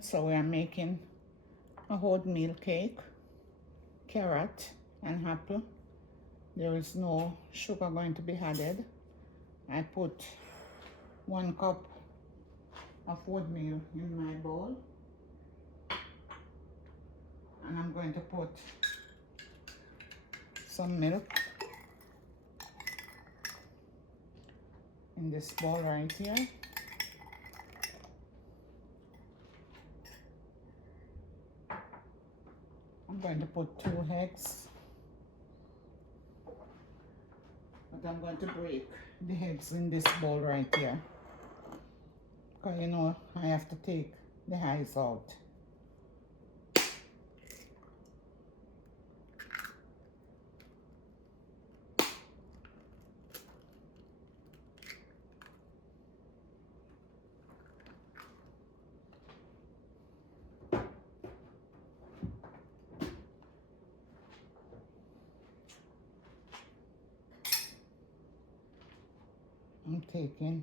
Alright, so we are making a oatmeal cake, carrot and apple. There is no sugar going to be added. I put 1 cup of oatmeal in my bowl, and I'm going to put some milk in this bowl right here. I'm going to put 2 eggs, but I'm going to break the eggs in this bowl right here, because you know I have to take the eyes out. I'm taking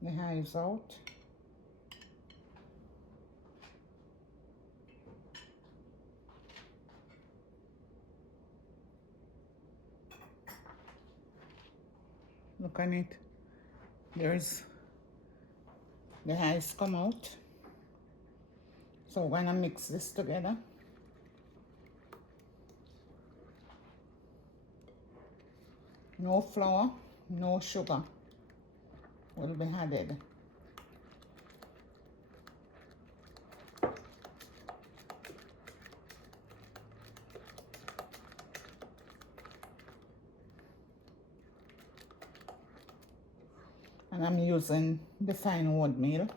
the eyes out. Look on it. There's the eyes come out. So we're gonna mix this together. No flour, no sugar will be added. And I'm using the fine oatmeal.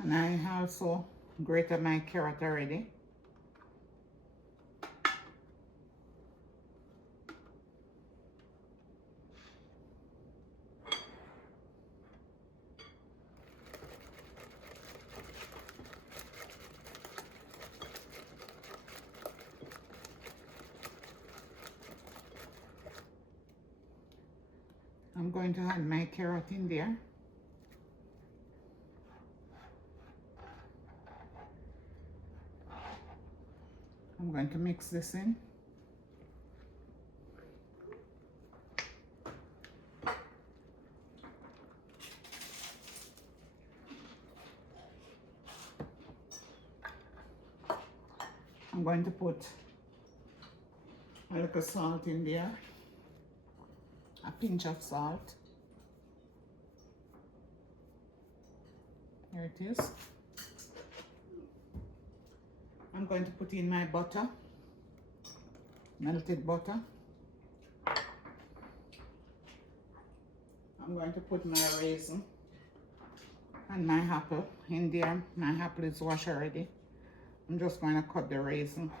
And I also grated my carrot already. I'm going to add my carrot in there. I'm going to mix this in. I'm going to put a little salt in there, a pinch of salt. There it is. I'm going to put in my butter, melted butter. I'm going to put my raisin and my apple in there. My apple is washed already. I'm just going to cut the raisin.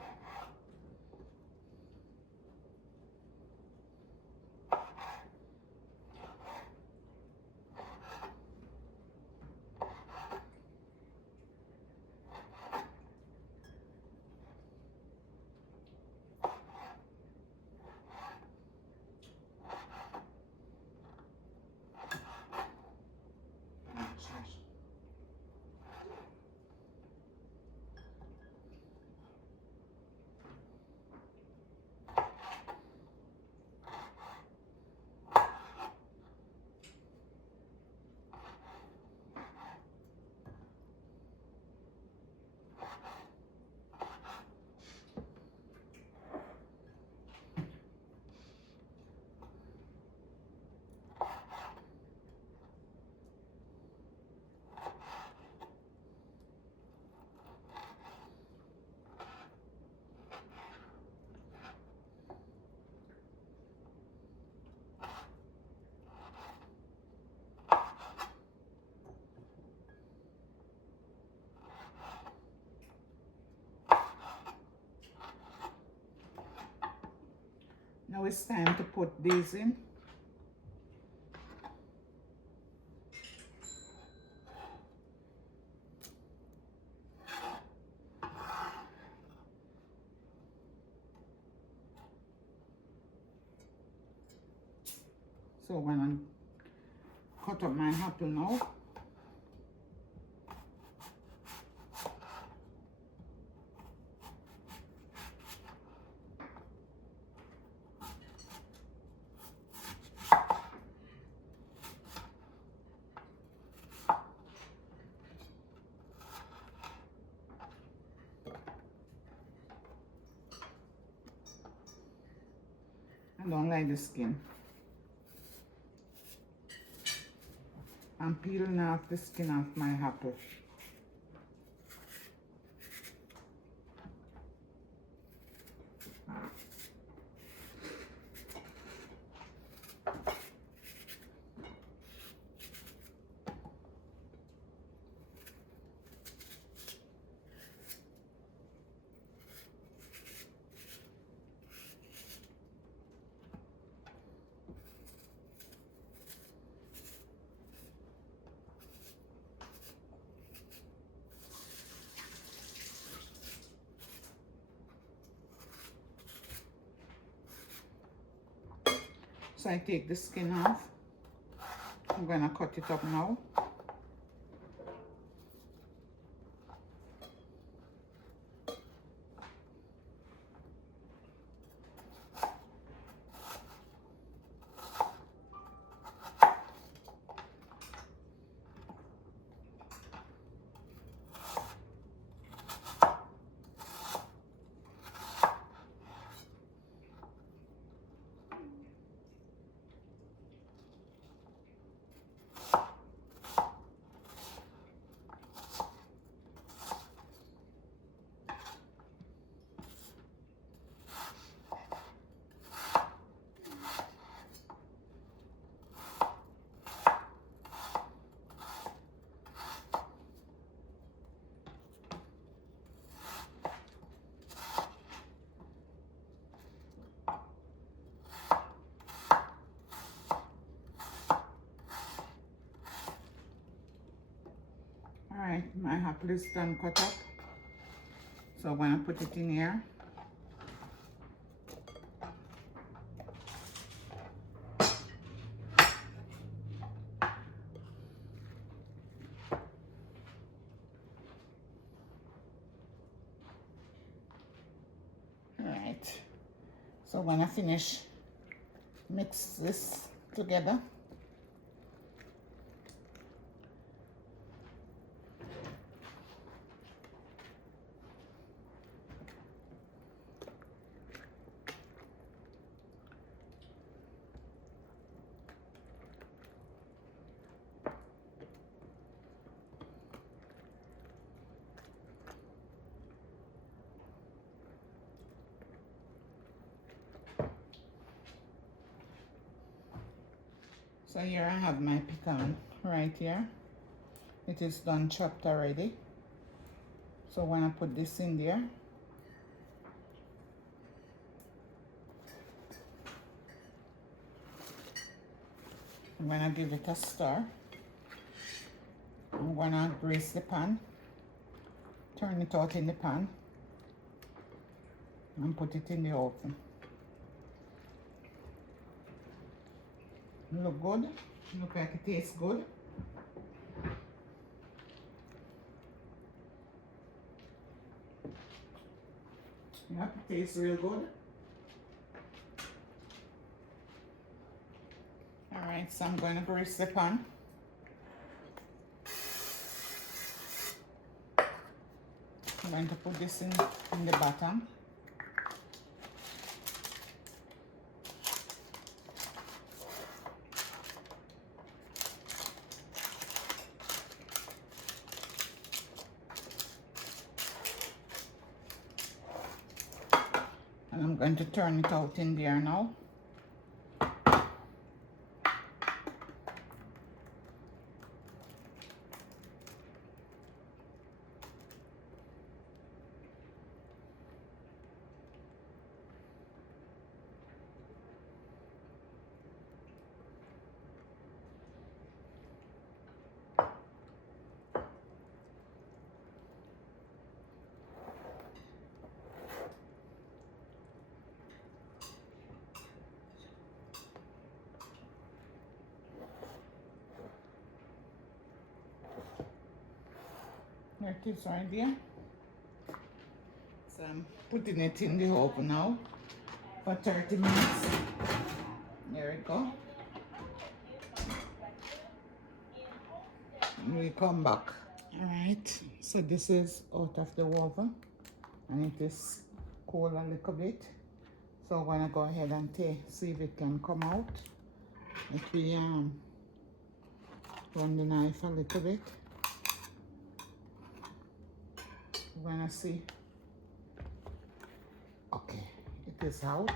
Now it's time to put these in. So when I cut up my apple now. I don't like the skin. I'm peeling off the skin off my apple. So I take the skin off. I'm gonna cut it up now. Alright, my apple is done cut up. So I'm gonna put it in here. Alright, so when I finish, mix this together. So here I have my pecan right here. It is done chopped already. So when I put this in there, I'm gonna give it a stir. I'm gonna grease the pan, turn it out in the pan, and put it in the oven. Look good. Look like it tastes good. Yeah, it tastes real good. Alright, so I'm going to grease the pan. I'm going to put this in the bottom. And I'm going to turn it out in there now. Here it is right there. So I'm putting it in the oven now for 30 minutes. There we go. And we come back. Alright, so this is out of the oven and it is cool a little bit. So I'm gonna go ahead and see if it can come out. If we run the knife a little bit, we're gonna see. Okay, it is out.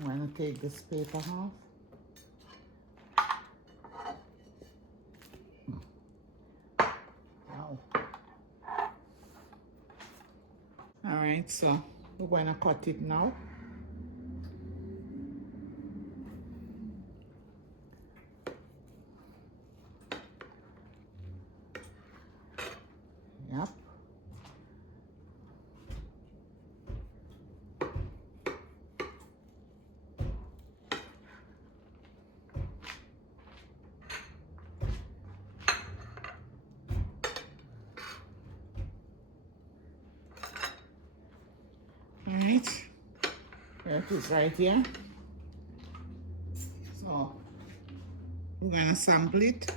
I'm gonna take this paper off. Wow. All right, so we're gonna cut it now. Yep. All right, there it is right here. So we're gonna sample it.